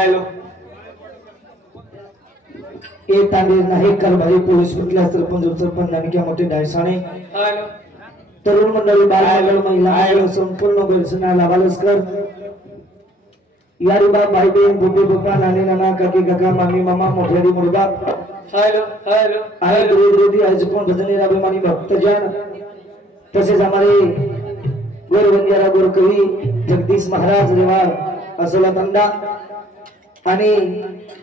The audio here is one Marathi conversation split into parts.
हॅलो ए तांबीर नाही कारभारी पोलीस कुठल्या सरपंच नानक्या मोठे डायसाणे हॅलो तरुण मंडळी बाळ महिला आयो संपूर्ण गर्सना लाभालस्कर यारी बाप भाई बहीण बुबे बुबा नाने नाना काकी काका मामी मामा मोठ्याडी मुर्दा हॅलो हॅलो आहे गुरुद्रोधी आज पण भजनीर अभिमानी भक्तजन तसेच हमारे गोरवंदियारा गोरकवी जगदीश महाराज रेवाळ असोला तंडा आणि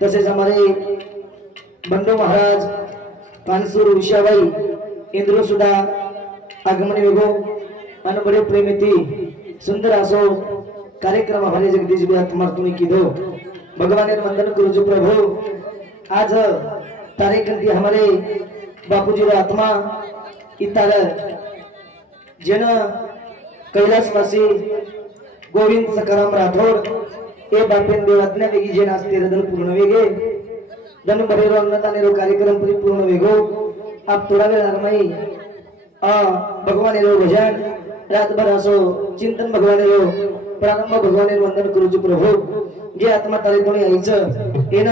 तसेच हमारे बंडू महाराज पानसूर उषाबाई इंद्र सुधा आगमन वेगो आणि बडे प्रेमिती सुंदर असो कार्यक्रम हमारे जगदीश भी तुम्हार तुम्हें कीधो भगवान वंदन करो प्रभु आज तारीख हमारे बापूजी रो आत्मा इतार जन कैलासवासी गोविंद सकाराम राठौर ए बापेन देवाज्ञा वेगी जे नाचते रदन पूर्ण वेगे धन बरे रो अन्नदाने रो कार्यक्रम परिपूर्ण वेगो आप थोड़ा वेळ आरमाई भगवान रो भजन रात भर असो चिंतन भगवान रो प्रारंभ भगवान वंदन करूचु प्रभु जे आत्मा तारे कोणी आईचं एन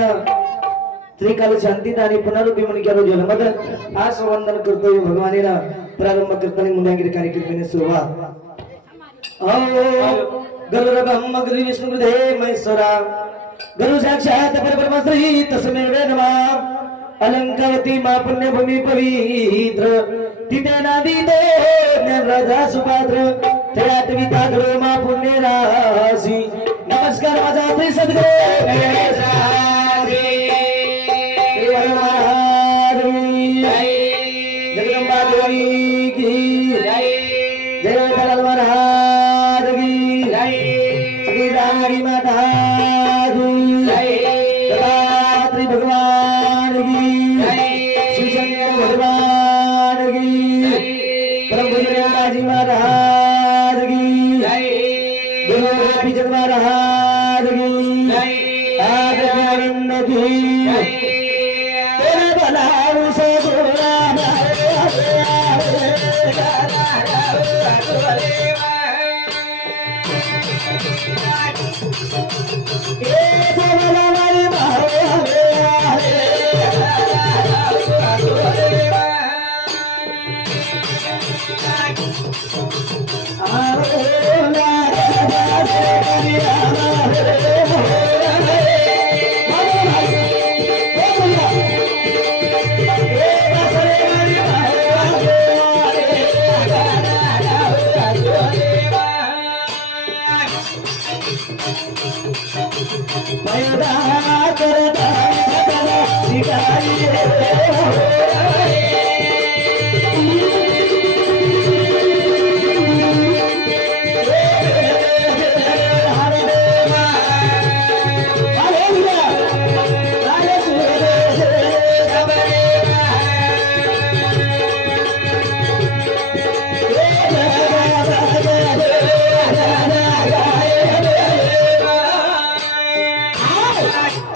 त्रिकाल शांती आणि पुनरुभी मन केलो जन्मद आज वंदन करतो भगवानेला प्रारंभ करताना मुंड्यागिरी कार्यक्रमाने सुरुवात गरुरगम अग्री विष्णु हृदय महेश्वरा गुरु साक्षात परब्रह्म श्री तस्मै नमः अलंकावती मा पुण्य भूमि पवित्र तिथे नादी दे राजा सुपात्र थयात वितागरो मा पुण्य राशी नमस्कार माझा श्री सद्गुरु जगदंबा देवी की जय दलाल महाराज की श्री रानी माता की भगवान की श्री शंकर भगवान की परम पूज्य जी महाराज की गुरु गोपीचंद महाराज की आनंद की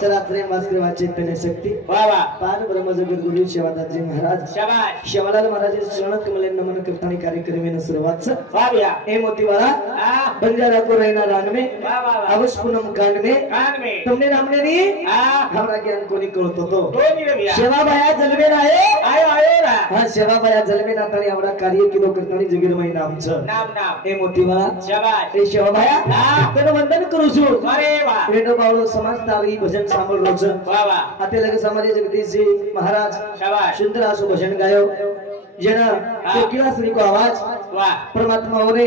तेरा भला से चैतन्य शक्ती बाबा पार ब्रह्म जगत गुरु शेवादासजी महाराज शाबाश शेवालाल महाराज शरण कमले नमन करतानी कार्यक्रम सुरुवात बाबिया ए मोतीवाला बंजारा को रहना रान में अवश्य पूनम कांड में तुमने नामने नहीं हमरा ज्ञान कोणी कळतो तो शेवा बाया जलवे आहे आयो आयो रा हां शेवा बाया जलवे ना तणी आवडा कार्य किलो करतानी जगीर मही नामचं नाम ए मोतीवाला शाबाश ए शेवा बाया तने वंदन करू छु अरे वा वेडो बावळो समाज तारी भजन सांभळ रोज बाबा आते लगे समाज जगदीशजी महाराज शाबाश सुंदर आसो भजन गायो जना कोकिला श्री को आवाज वाह परमात्मा होने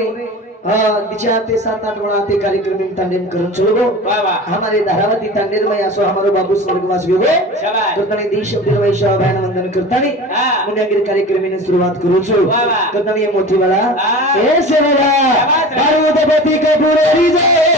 दिशा ते 7-8 गुणा ते कार्यक्रम में तांडेम करून चलो हमारे धारावती तांडेर में आसो हमारो बाबू स्वर्गवास गयो शाबाश करतानी दी शब्द वैश्व भाई वंदन करतानी मुंड्यागिरी कार्यक्रम में शुरुआत करू छु करतानी मोती वाला ए सेवा पार्वती के पुरेरी जय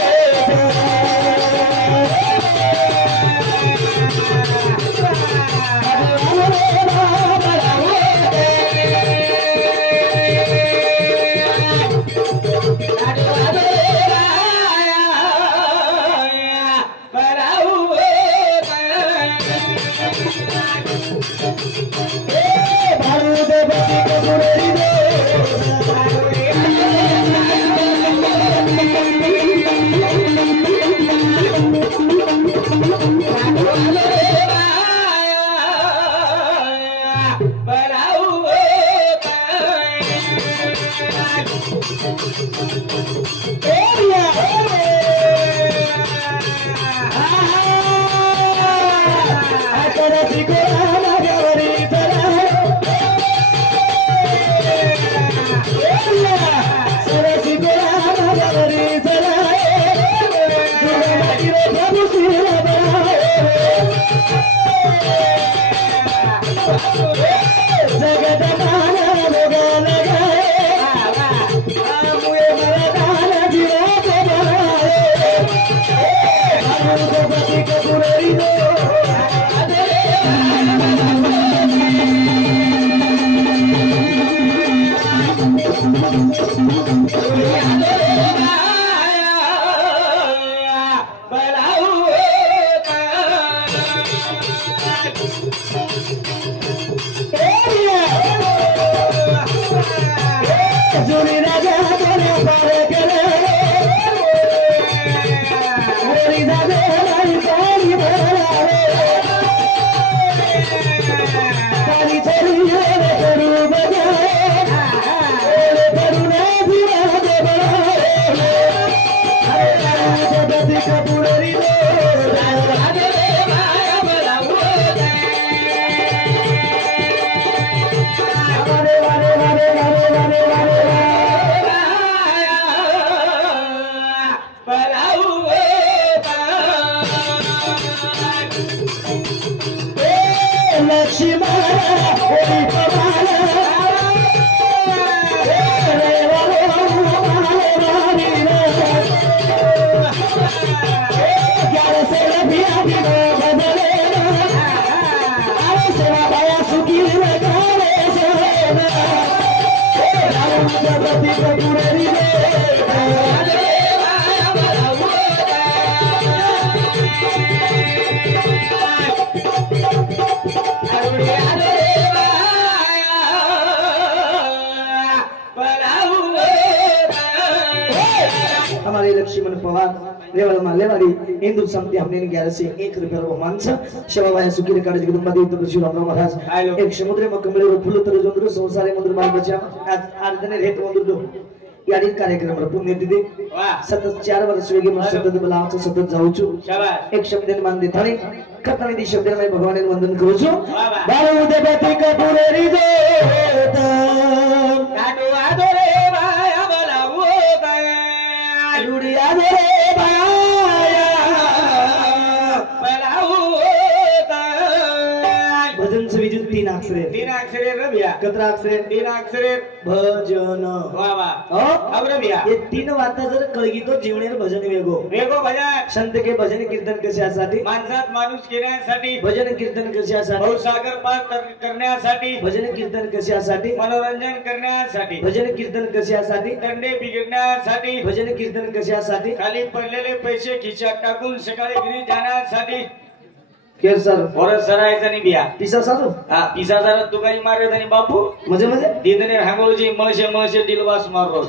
हमारे लक्ष्मण पवार रेवल मालेवाडी हिंदू समिति हमने 11 से 1 रुपये बहुमान शिवाबाई सुखी काळजी कुटुंब देव श्री रामराव महाराज एक समुद्र मकमले फुल तर जोंद्र संसारे मंदिर माल बचा आज दिन रेत मंदिर याडी कार्यक्रम पुण्य दिदी सतत 4 वर्ष वेगे म सतत बोलावचं सतत जाऊछु एक शब्द मान दे थाने कथाने दी शब्द में भगवान वंदन करू छु बाळू देवती कपुरेरी दे काटू आदरे बाया बोलावो लुडिया दे बाया बोलावो भजन से विजुत 3 अक्षरे रबिया कतरा अक्षरे 3 अक्षरे भजन वा वा अब रबिया ये 3 वार्ता जर कळगी तो जीवनेर भजन वेगो भजन संत के भजन कीर्तन कशासाठी माणसात माणूस केण्यासाठी भजन कीर्तन कशासाठी भवसागर पार करण्यासाठी भजन कीर्तन कशासाठी मनोरंजन करण्यासाठी भजन कीर्तन कशासाठी दंडे बिघडण्यासाठी भजन कीर्तन कशासाठी खाली पडलेले पैसे खिशात टाकून सकाळी घरी जाण्यासाठी केर सर और सरायचा नि बिया पिसा सारू हा पिसा सारू तू काही मारत आणि बापू म्हणजे दिदने हांगोळजी मळशे दिलवास मारोस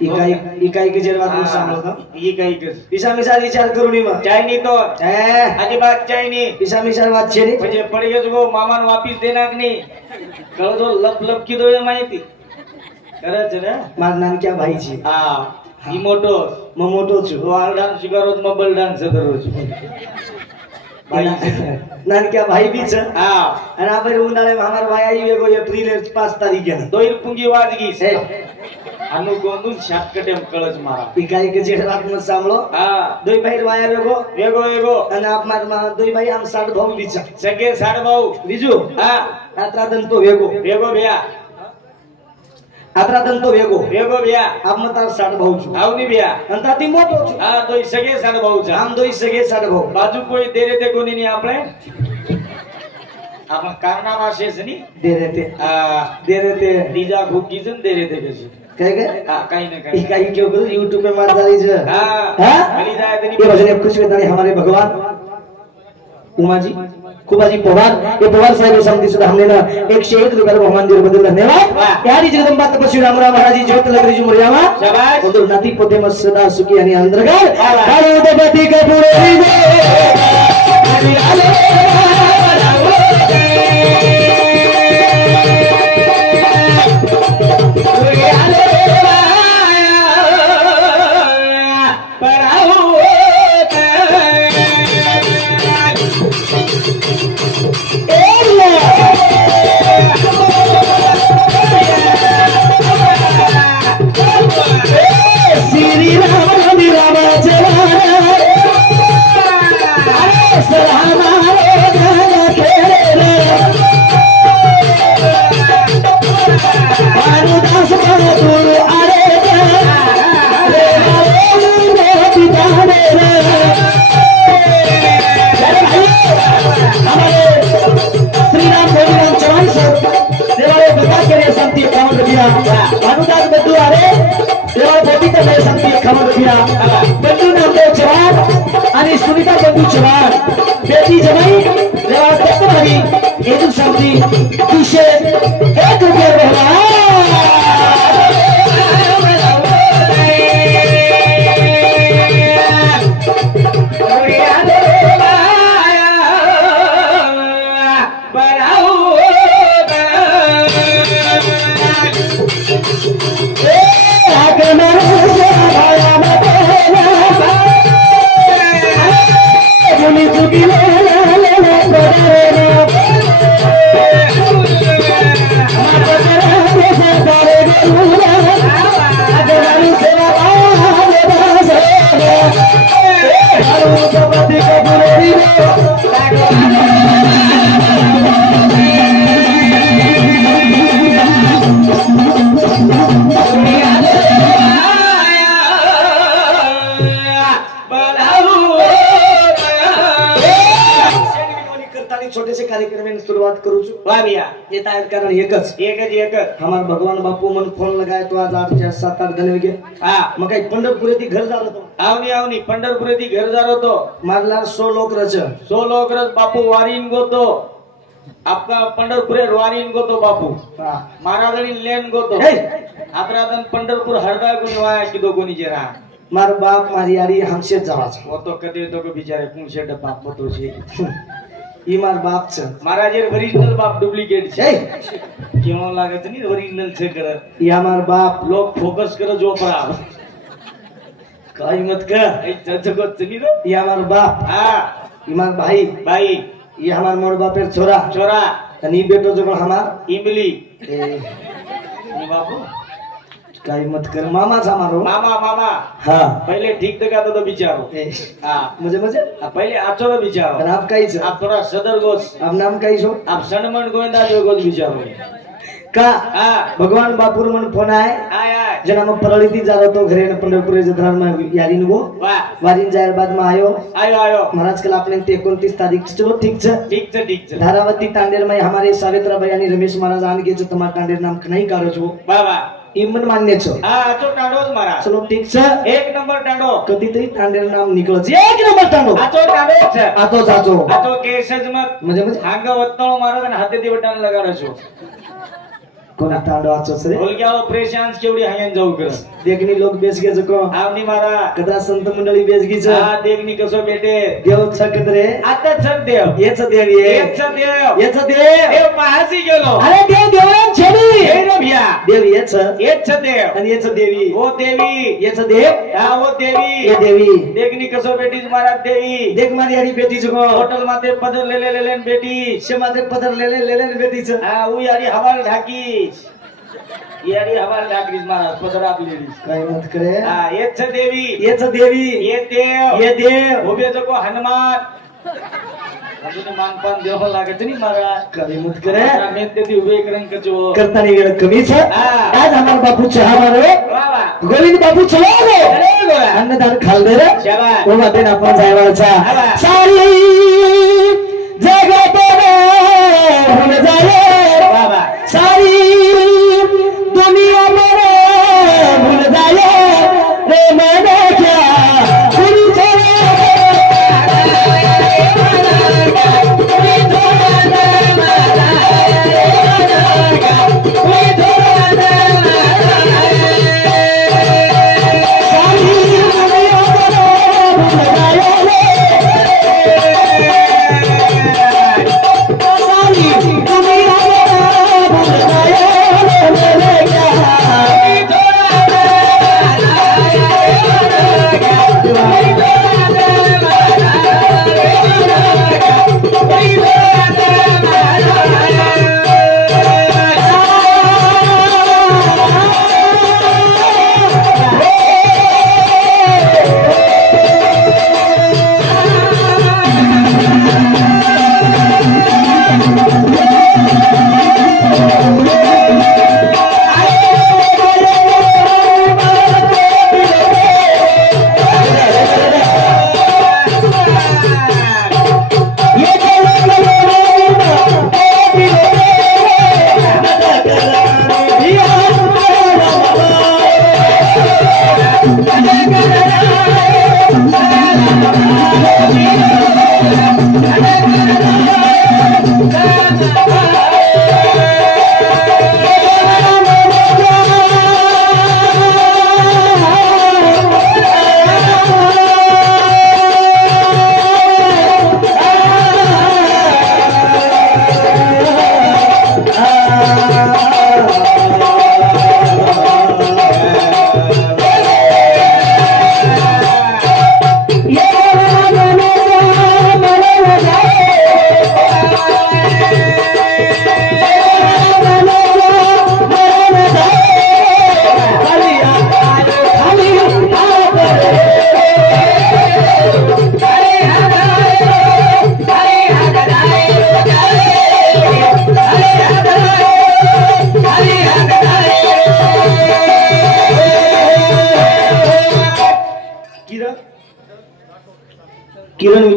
इकाई के जरवात मग सांगतो इकाई के पिसा मिसाल विचार करू नी मग चायनी तो अजिबात चायनी पिसा मिसाल वाच छे म्हणजे पडगे जो मामान वापिस देणार नाही कळतो लप लप की दोय माहिती करच ना मार नाम क्या भाई छी हा ही मोटो छु वाल डान्स शिकारोत मोबाईल डान्स दररोज नानक्या भाई बीच आणि आपण उन्हाळे हमार भाई आई वेगो एप्रिल 5 तारीख आहे दोईल पुंगी वाजगी से अनु गोंदून शाटकटे कळच मारा इकाई के जेठ रात में सांभळो दोई भाई वाया वेगो आणि आप मार दोई भाई हम 60 भाऊ बीच सगळे 60 भाऊ बीजू आत्रा दंतो वेगो भैया आत्रा दंतो वेगो भैया आप मतार 60 भाऊ छु आवनी भैया अंता ती मोटो छु दोई सगळे 60 भाऊ छु हम दोई सगळे 60 भाऊ बाजू कोई दे रेते कोणी नाही आपण कारनामा शेस नी दे रेते डीजा घुकीजन दे रेते कशी काय काही क्यों करो YouTube पे मार डाली जे खाली जाए तनी ये भजन खुश करतानी हमारे भगवान उमाजी कुबाजी पवार ये पवार साहेब समिति सुद्धा हमने ना 101 रुपये बहुमान दिर बदल धन्यवाद यारी जगदंबा तपस्वी रामराव महाराज ज्योत लगरी जी मुरियामा शाबाश नाती पोते मत सदा सुखी आणि अंतर्गत काळू देवती कपुरेरी दे कविता बंधू चव्हाण बेटी जमाई जवाब दत्त भाई एक साथी पीछे 1 रुपया रहला छोटे कार्यक्रम में शुरुआत करू छु वाह भैया ये तार कारण एकच हमार भगवान बापू मन फोन लगाए तो आज 8-7-8 दिन हो गए हां मग काही पंढरपूर ती घर जालो तो आवनी पंढरपूर ती घर जालो तो मारला 100 लोक रच बापू वारीन गो तो आपका पंढरपूर वारीन गो तो बापू महाराजनी लेन गो तो आपरादन पंढरपूर हरदा को निवाया की दो कोनी जरा मार बाप मारी यारी हमसे जावाच वो तो कदे तो को बिचारे कुंशे बाप तो छे ई मार बाप छ महाराज ओरिजिनल बाप डुप्लीकेट छे क्यों लागत नहीं ओरिजिनल छे कर या मार बाप लोग फोकस करो जो पर काई मत का ए जजको चली रो या मार बाप हां ई मार भाई ये हमार मोर बापेर छोरा आणि बेटो जो हमार इमली ए बाबू काई मत कर मामा था मारो मामा हाँ पहले ठीक लगा तो बिचारो हाँ मुझे पहले आचो बिचारो और आप कहीं से आप थोड़ा सदर गोस आप नाम कहीं सो आप सनमन गोविंदा जो गोस बिचारो का भगवान बापुर मन फोन आए जना में परळीती जारो तो घरे न पंढरपूर जत्रा में यारीन वो वारीन जायर बाद में आयो महाराज कल आपने 29 तारीख चलो ठीक छ धारावती तांडेर में हमारे सावित्राबाई आणि रमेश महाराज आन के जो तुम्हारा तांडेर नाम नहीं काढो छो बाबा इमन मान्य छो हां तो टांडोज महाराज चलो ठीक छ 1 नंबर टांडो कधीतरी तांडेर नाम निकळो 1 नंबर टांडो आतो टांडो छ आतो केसज मत म्हणजे हांगा वत्तळो महाराज आणि हाते दिवटान लगाडो छो कोण तांडो आचो सरे बोल गया ऑपरेशन्स केवडी हायन जाऊ कर देखनी लोक बेस गे जको आवनी मारा कदा संत मंडळी बेस गी छ हां देखनी कसो बेटे देव छकत रे आता छक देव येच देव पाहासी गेलो अरे देव छेडी हे रे भैया देव येच देव आणि येच देवी ओ देवी येच देव हां ओ देवी ये देवी देखनी कसो बेटी मारा देवी देख मारी यारी बेटी जको होटल माते पदर ले बेटी से माते पदर ले बेटी छ हां उ यारी हवाल ढाकी यारी हमारे डाकरीज महाराज पदर आप लेडीज काय मत करे हां येच देवी ये देव उभे जको हनुमान अजून मानपान देव लागत नाही महाराज काय मत करे मैं ते उभे करन कचो करता नाही वेळ कमी छ आज हमार बापू चहा मारो वाह गोविंद बापू चलो रे अन्नदान खाल दे रे शाबाश ओ बाते ना आपण जायवाचा सारी जगत भूल जाए बाबा सारी दुनिया मेरे भूल जाए रे मैंने क्या पूरी सारी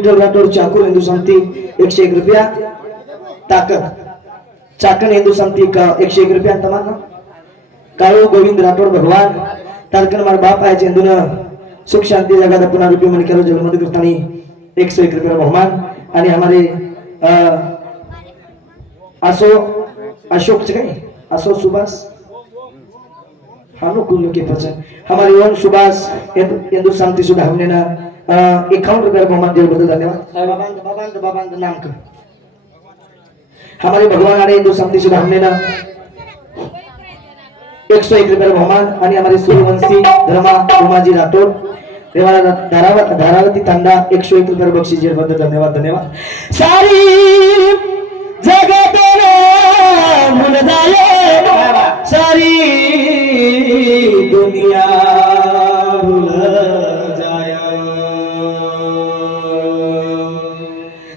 विठ्ठल राठोड चाकूर हिंदू समिती 101 रुपया ताकद चाकण हिंदू समिती का 101 रुपया तमाम काळू गोविंद राठोड भगवान तारकन मार बाप आहे हिंदू सुख शांति जगत पुनः रूपी मन करो जगमद कृष्णानी 101 रुपया बहुमान आणि हमारे अशोक अशोक सुभाष हानुकूल के पचन हमारे ओम सुभाष हिंदू शांति सुधा हमने ना 51 रुपया बहुमान दिए बदल धन्यवाद बाबा नाम का हमारे भगवान आने हिंदू शांति सुधा हमने ना 101 रुपया बहुमान आणि हमारे सूर्यवंशी धर्मा उमाजी राठोड रेवाड़ा धारावती तांडा 101 रुपया बक्षीस दिए बदल धन्यवाद धन्यवाद सारी जगत भूल जाए सारी दुनिया भूल जाए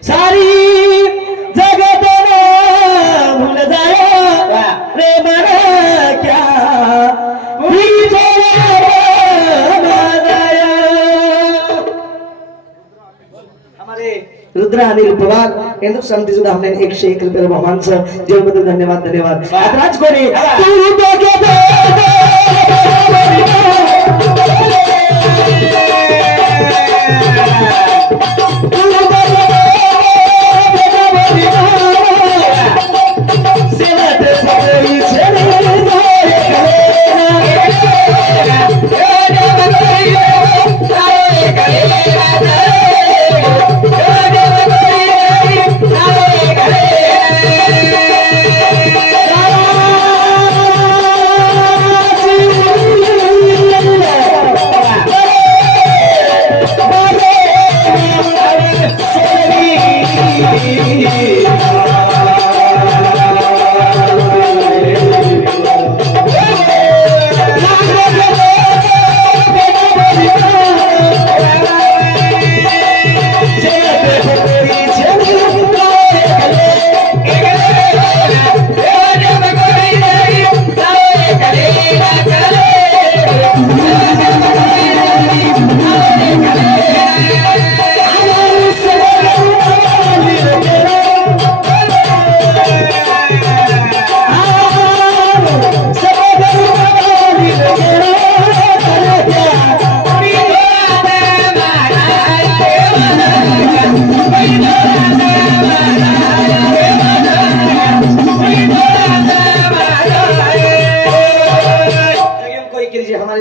सारी जगत भूल जाए रे बड़ा क्या हमारे रुद्र अनिल पवार हिंदू समिती सुद्धा हमने 101 रुपये बहुमान जेवबद्दल धन्यवाद धन्यवाद राज कोणी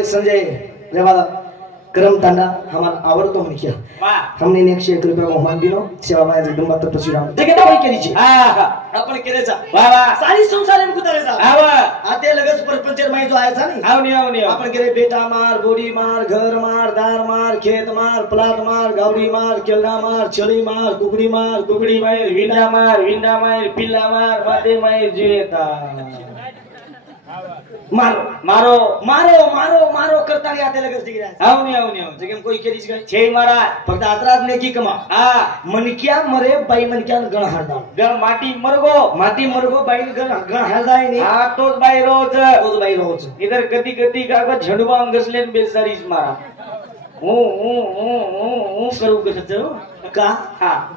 संजय रेवाड़ा क्रम तांडा हमारा आवडतो म्हणे किया हमने 101 रुपया बहुमान दिलो सेवा जगदंबा तपस्वीराम जगे ना केली जी आपण केलेचा बाबा सारी संसार में कुतारेचा आवा आते लगस परपंचर माई जो आयाचा नाही आवनी आपण केले बेटा मार बोडी मार घर मार दार मार खेत मार प्लाट मार गावडी मार केल्ला मार छळी मार कुकडी मार विंडा मार पिल्ला मार वादे मार जीवेता मारो मारो मारो मारो मारो करता नहीं आते लगस दिख रहा है आवनी जगम कोई केली काय छे मारा फक्त आत्राज ने की कमा मनक्या मरे बाई मनक्या गण हरदा गण माटी मरगो बाई गण हरदा नहीं तोच बाई रोज इधर गती का झंडूबाम घसले बेचारीच मारा करू कसं का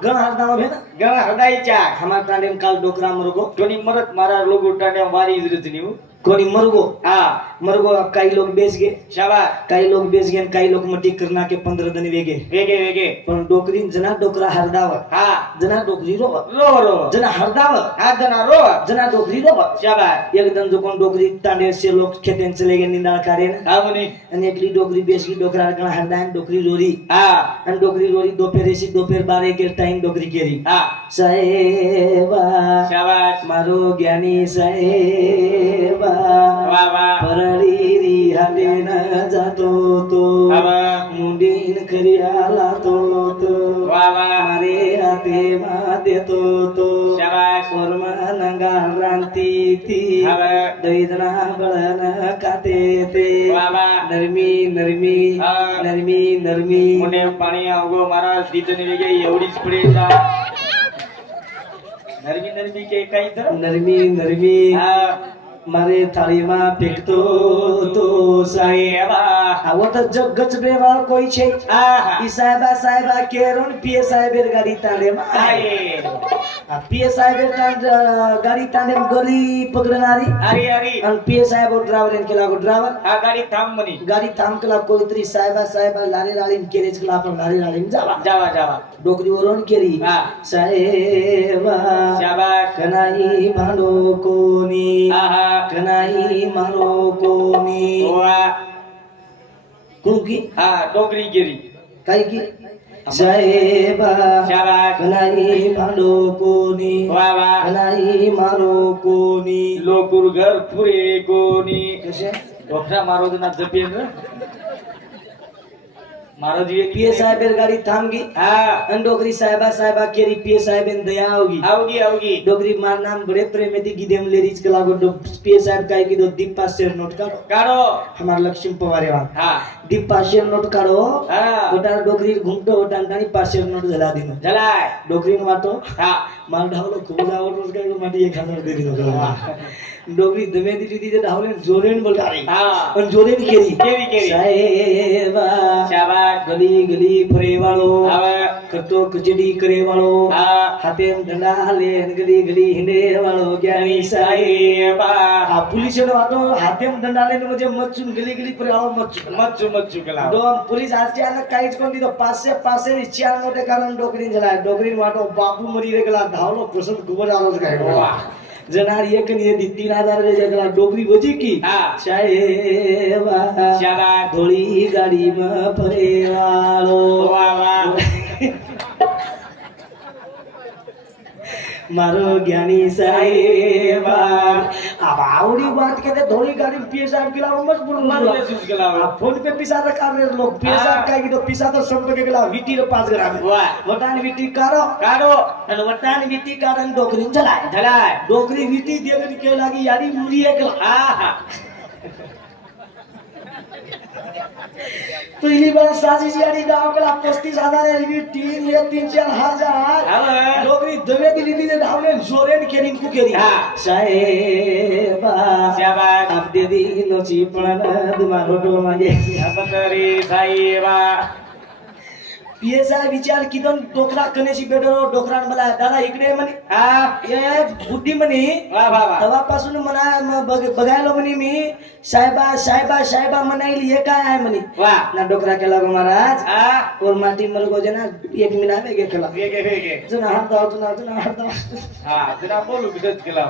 गण हरदा में गण हरदाईच्या हमार तांडेम काल डोकरा मरगो कोणी मरत मारा लोग टाण्या वारी इजरत नीव कोणी मरगो काही लोग बेच गए शाबाश काही लोग बेच गए काही लोग मटी करना के 15 दिन वेगे पण डोकरी जना डोकरा हरदाव जना डोकरी रो जना हरदाव जना डोकरी रो शाबाश एक दिन जो कोण डोकरी तांडे से लोग खेतेन चले गए निंदा करे ना म्हणे आणि एकली डोकरी बेच गई डोकरा गण हरदा डोकरी रोरी आणि डोकरी रोरी दोपहर 12 के टाइम डोकरी केरी साहेबा शाबाश मारो ज्ञानी साहेबा परळी हाले न जातो तो मुंडीन खरी आला तो मारे हाते मा देतो तो कोरमा नंगा रांती ती दैजना बळन काते ते नरमी मुंडे पाणी अवगो महाराज दीतने वेगे एवढीच पुढे जा नरमी के काही तर नरमी मारे थाळीમાં ફેંકતો તો સાહેબા આવો તો જગજ બેવા કોઈ છે ઈ સાહેબા કેરોન પીએ સાહેબેર ગાડી તાણે આ પીએ સાહેબેર ગાડી તાણે ગલી પકડનારી अरे અને પીએ સાહેબો ડ્રાઈવર એન કેલા ડ્રાઈવર हा गाडी थांब म्हणी गाडी थांब केला कोणतरी साहेबा लारी लारी केरेच केला आपण लारी लारी जावा डोकरी वरून केली साहेबा शाबाश कनाई मानो कोणी कनाई मानो कोणी कुंकी हा डोकरी गेली काय की साहेबा शाबाश कनाई मानो कोणी वा वा कनाई मारो कोणी लोकुर घर पुरे कोणी कसे डॉक्टर मारो ना जपेन मारो जी पीए साहेबेर गाडी थांबगी हा आणि डोकरी साहेबा केरी पीए साहेबेन दया आवगी डोकरी मार नाम बड़े प्रेम थी गिदेम ले रीच कला गो पीए साहेब काय की दो दीपा शेर नोट काढो हमार लक्ष्मी पवारे वा हा दीपा शेर नोट काढो हा ओटा डोकरी घुमटो ओटा आणि 500 नोट झाला दिन झालाय डोकरी वाटो हा माल ढावलो खूप जावट काय माटी 1000 दे दिनो डोकरी दमे दिली ती ढावले जोरेन बोलतारी हा पण जोरेन केरी साहेबा शाबाश गली गली फरे वालो आवे कतो कचड़ी करे वालो हाथे में डंडा ले गली गली हिंडे वालो ज्ञानी साहेबा आ पुलिस ने वाटो हाथे में डंडा लेने मुझे मच्छुन गली गली फरे वालो मच्छू केला दो पुलिस आज के आना काहीच कोण दितो पासे इच्छा मोठे कारण डोकरीन झाला डोकरीन वाटो बापू मरी रे गेला धावलो पसंत खूप आलोच काय जनार एक ने 3000 रे जगला डोकरी बजी की साहेबा शाबाश धोली गाड़ी में फरे वालो वा वा मारो ज्ञानी साहेबा अब आवड़ी बात कहते धोली गाड़ी पीए साहब के लाओ मत बोल मारो ले सूझ गेला फोन पे पिसा रखा रे लोग पीए साहब का की तो पिसा तो सब के गेला वीटी रे 5 ग्राम वाह वटान वीटी कारो अन वटान वीटी कारण डोकरी झलाय डोकरी वीटी देगन के लागी यारी मुरी एक आहा पहिली बार साजी यारी गाव केला 35000 एलवी 3 या 3-4 डोकरी दमे दिली ती धावले जोरेन केरी कु केरी साहेबा शाबाश आप दे दी नोची पण तुम्हारो तो मागे अपतरी साहेबा पीए साहेब विचार किदन डोकरा कनेशी बेडरो डोकरान मला दादा इकडे म्हणे ये बुद्धी म्हणे वा वा वा तेव्हापासून मला बघायला म्हणे मी साहेबा म्हणाईल हे काय आहे म्हणे वा ना डोकरा केला गो महाराज और माटी मल गो जना 1 मिनिट वेगे केला वेगे जना हात दाव हा जना बोलू किदत केला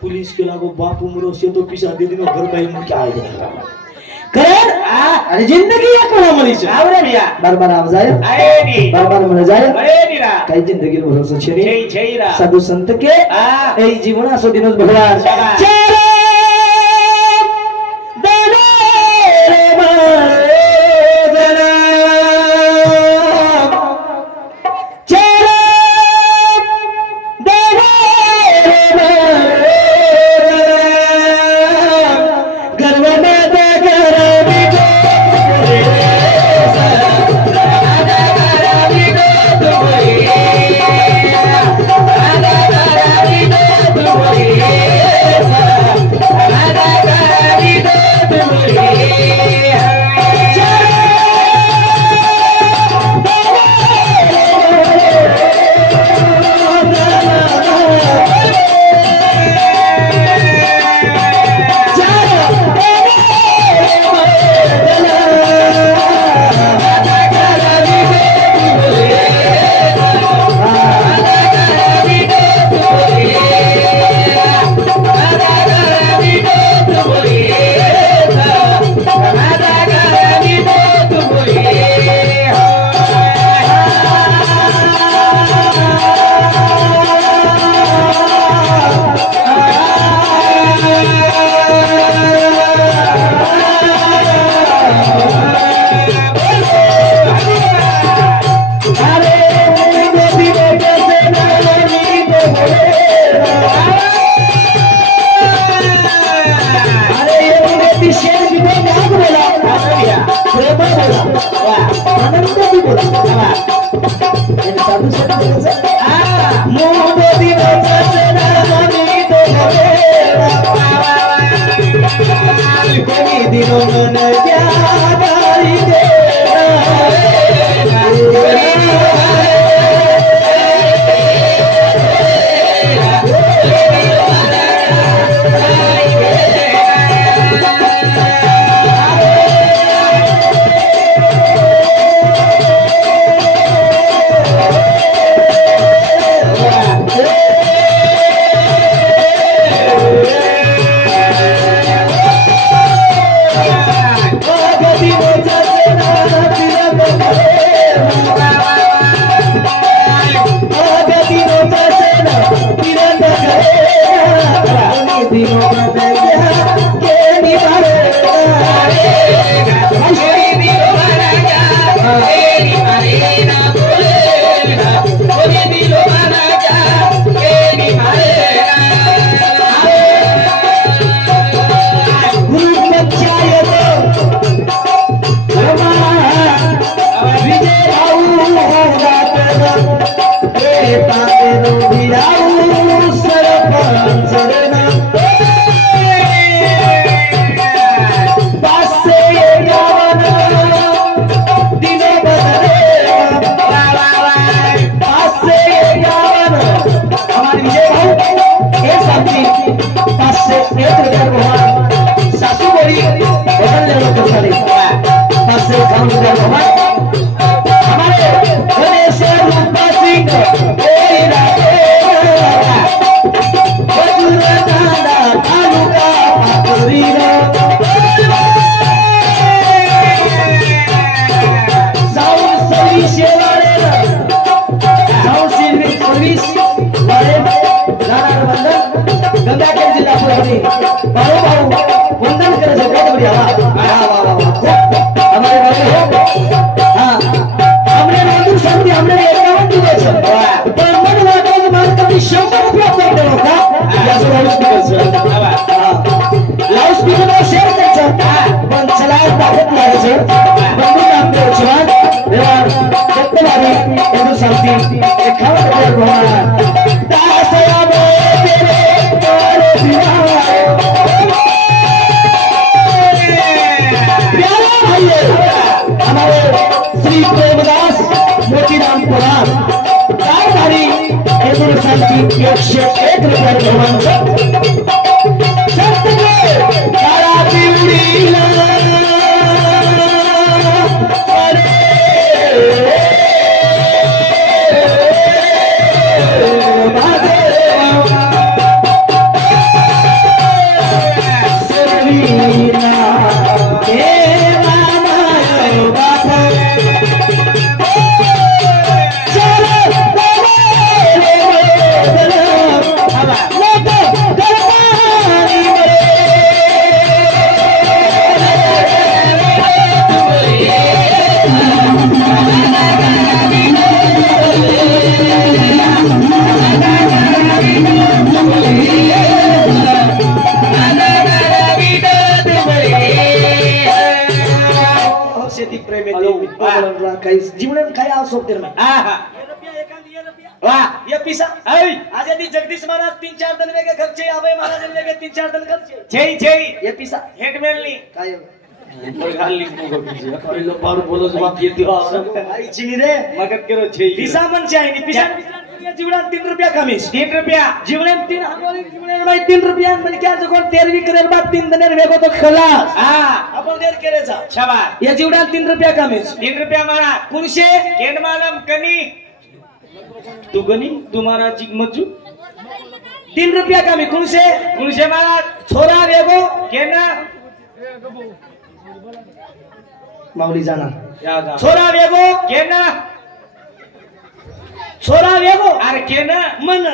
पुलिस केला गो बापू मरो से तो पिसा दे दिनो घर बाई में क्या है कर अरे जिंदगी एक ना मरी छे आवरे भैया बार आव जाए आए नी बार मन जाए अरे नीरा काही जिंदगी भरोसा छे रे छैरा साधु संत के ए जीवना सो दिनोस भगवान चेरे दले रे मारे जना चेरे दले रे मारे गर्व में साधु दिनो मन प्यारी जीवन काय आवश्यक आज जगदीश महाराज 3-4 दिन वेगळे खर्चे अभय महाराज वेगळे 3-4 दिन खर्चे छेई छेई ये पिसा हेड मेलनी काय ऊपर घालली पहिलं बार बोलत बाकी येते आई चिनी रे मगत करो छेई पिसा मन चाहिए पिसा जीवनात 3 रुपया कमी 3 रुपया जीवनात 3 हमारे जीवनात भाई 3 रुपया म्हणजे क्या जो कोण 13 करेल बाद 3 दिन वेगो तो खलास आपण देर करायचा शाबास या जीवनात 3 रुपया कमी 3 रुपया मारा कुणशे केन मालम कनी तू गनी तुम्हारा चिकमचू 3 रुपया कमी कुणशे मारा छोरा वेगो केना माऊली जाना छोरा वेगो केना छोरा वेगो अरे केना मन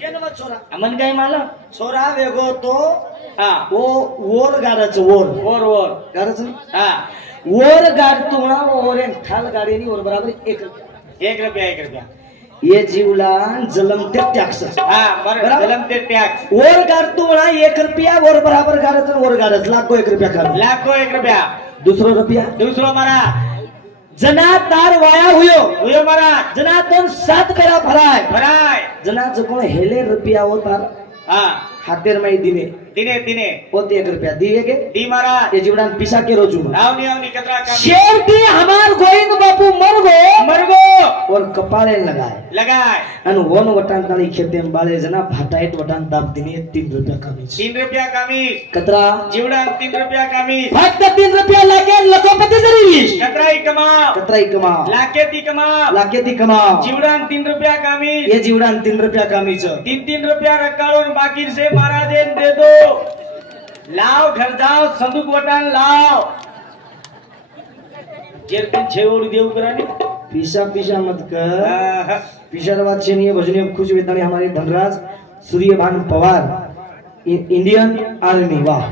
केना मत छोरा मन काय माला छोरा वेगो तो वो वोर गाडच वोर गाडच वोर गाड तुमना और थाल गाडी नी और बराबर 1 रुपया ये जीवला जलमते टॅक्स बरोबर जलमते टॅक्स और गाड तुमना 1 रुपया और बराबर गाडच और गाडच लाखो 1 रुपया कर लाखो 1 रुपया दूसरो मारा जना तार वाया हुयो मारा जना तो 7 फेरा भराय जना जो कोण हेले रुपया होता हातेर माई दिने तिने પોતે 1 રૂપિયા દીએ કે दी महाराज એ જીવડાન પીસા કે રોજુ आवनी कतरा का शेरटी हमार गोविंद बापू मरगो और कपाळे लगाए अनु वोन वटान ताली खेते में बाले जना भाटाईट वटान दाब दिने 3 रुपया कमी 3 रुपया कमी कतरा जीवड़ा 3 रुपया कमी फक्त 3 रुपया लागे लखोपती जरी कतराई कमा लाकेती कमा जीवड़ा 3 रुपया कमी ये जीवड़ा 3 रुपया कमी छ 3 रुपया रकालो बाकी से महाराज दे दो लाओ घर जाओ संदूक वटान लाओ जेरती छेवड़ी देव करानी पीसा मत कर पिशारवाद से नहीं भजनी खुश वेदनी हमारे धनराज सूर्यभान पवार इंडियन आर्मी वाह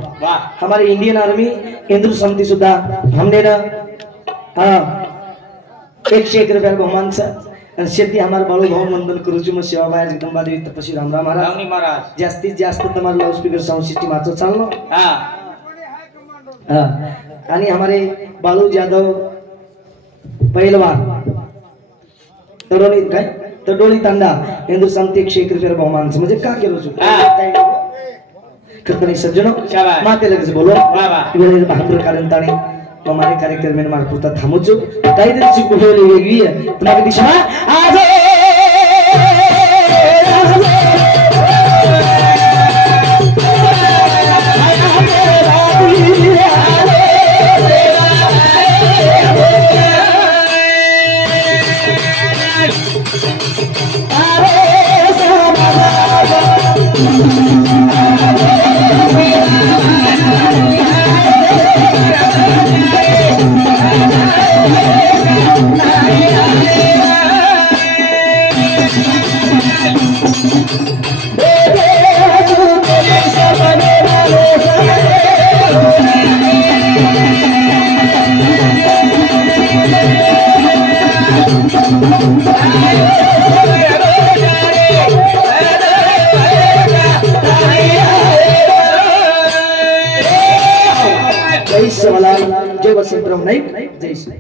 हमारे इंडियन आर्मी केंद्र समिति सुद्धा हमने ना 101 रुपया बहुमान शेती हमारे बाळू भाऊ मंडल करूची मग सेवा बाहेर जगदंबा देवी तपशी रामराम महाराज जास्तीत जास्त तुम्हाला लाउड स्पीकर साउंड सिस्टम आतो चाललो आणि हमारे बाळू जाधव पहलवान तडोली तांडा केंद्र समिति 101 रुपया बहुमान म्हणजे का केलो छु कृतनी सज्जनो माते लगेच बोलो वेळेला बहादूर कारण ताणे हमारे कार्यक्रम में मार्पुता थांबूचो काही दिवशी कुठेली वेगळी आहे तुम्हाला दिशा आज जय वसंतराव नाईक जय श्री